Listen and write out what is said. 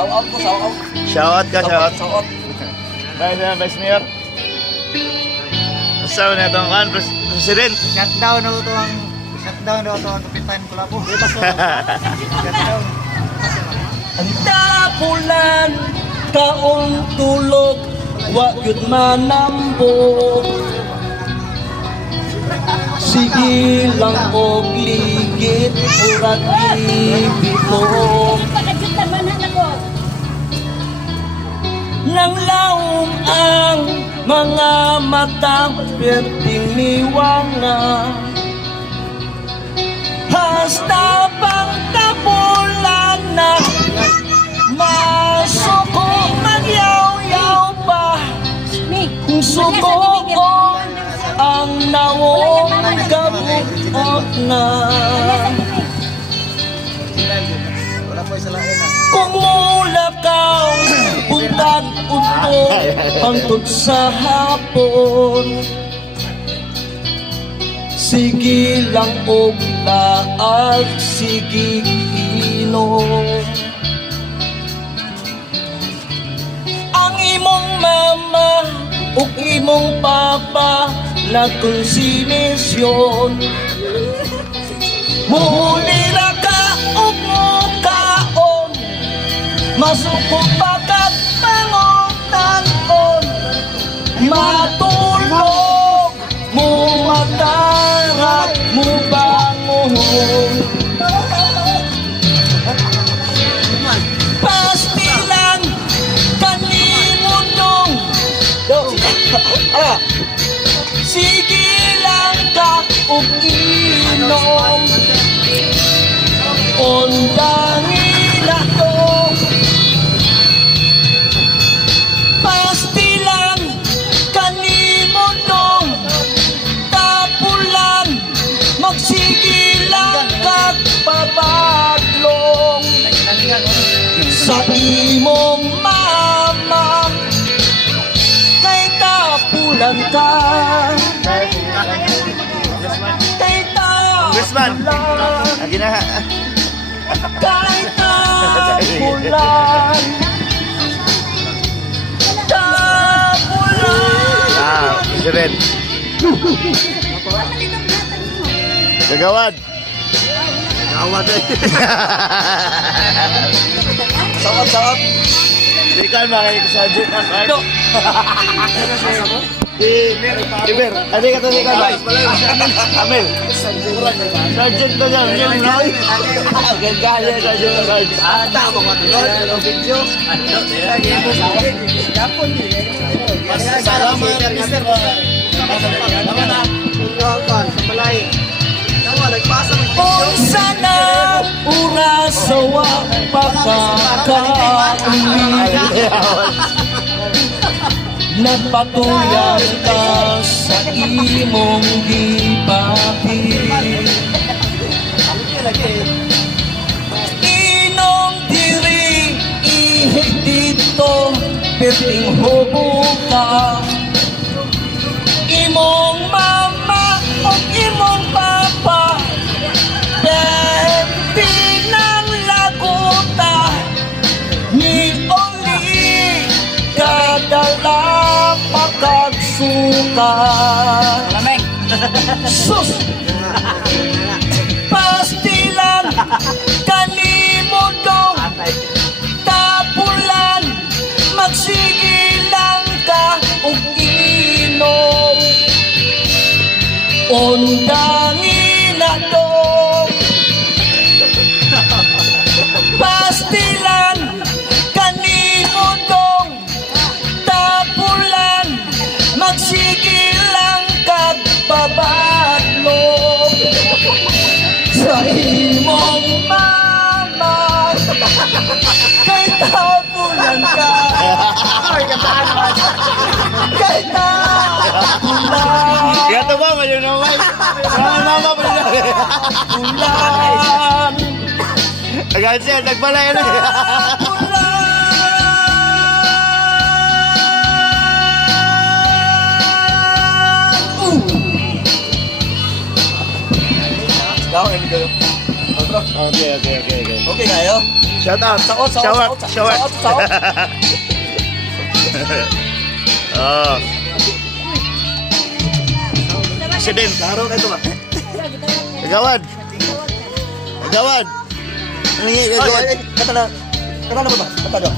Shout out ko, shout out. Shout ka, shout. Shout out. Vice Mayor. Usaw na itong kan, President. Shutdown na ito ang kapitan ko labo. Shutdown. Ang tapulan, taong tulog, wa yun manambog. Sige lang og ligit, murag ibitog. Nang laom ang mga matang perting niwanga. Hasta pang tapulan na masuko magyaw-yaw pa. Kung suko ko ang nawong gabuot na. Wala po isa lain na. Kung mulakaw, buntag utog hangtod sa hapon. Sige lang og laag, sige inom. Ang imong mama ug imong papa nagkonsimisyon. Mulira ka ug mukaon, masuko pakat pangutan-on. Matulog mo matarak mo bangon. Pastilan kanimundong. Sige lang ka ug inom. Ondangin ako. Pastilan kanimundong. Tapulan magsigilang kag pabaglong. Sa imong mama kay tapulan ka. Kay Congressman. tapulan. Lagi na. Kay tapulan. Tapulan. President. Gagawad. Awad eh. Shout out, shout out. Di ka makikita sa jet na card. Iber, adi ka to di ka. Amel. Sergeant to dyan. Yan na. Gagaya sa jet na card. Tama mo ito. Video. Salamat, Mr. Kung sana oras sawa pagkakauli, nagpatuyan ka sa imong gipapili. Inom diri ihig dito perting hubuka. Imong mama o imong papa dahil ng laguta ni Oli kadala pagkagsuka. Sus! Pastilan kanimundong tapulan magsigilang ka ug inom. Ondangin na dong. Pastilan kanimundong tapulan magsigilang kag pabadlong. Sa imong mama kay tapulan ka. Ay, kantaan naman. Kay tapulan. Kaya ito ba? Mali naman. Mama pa rin. Tapulan. Agad siya, nagbalay na. Tapulan. Okay. Okay kayo? Shout out. Saot. Shout. Oh. President. Laro kayo ba? Gawad. Kata na ba? Kata daw.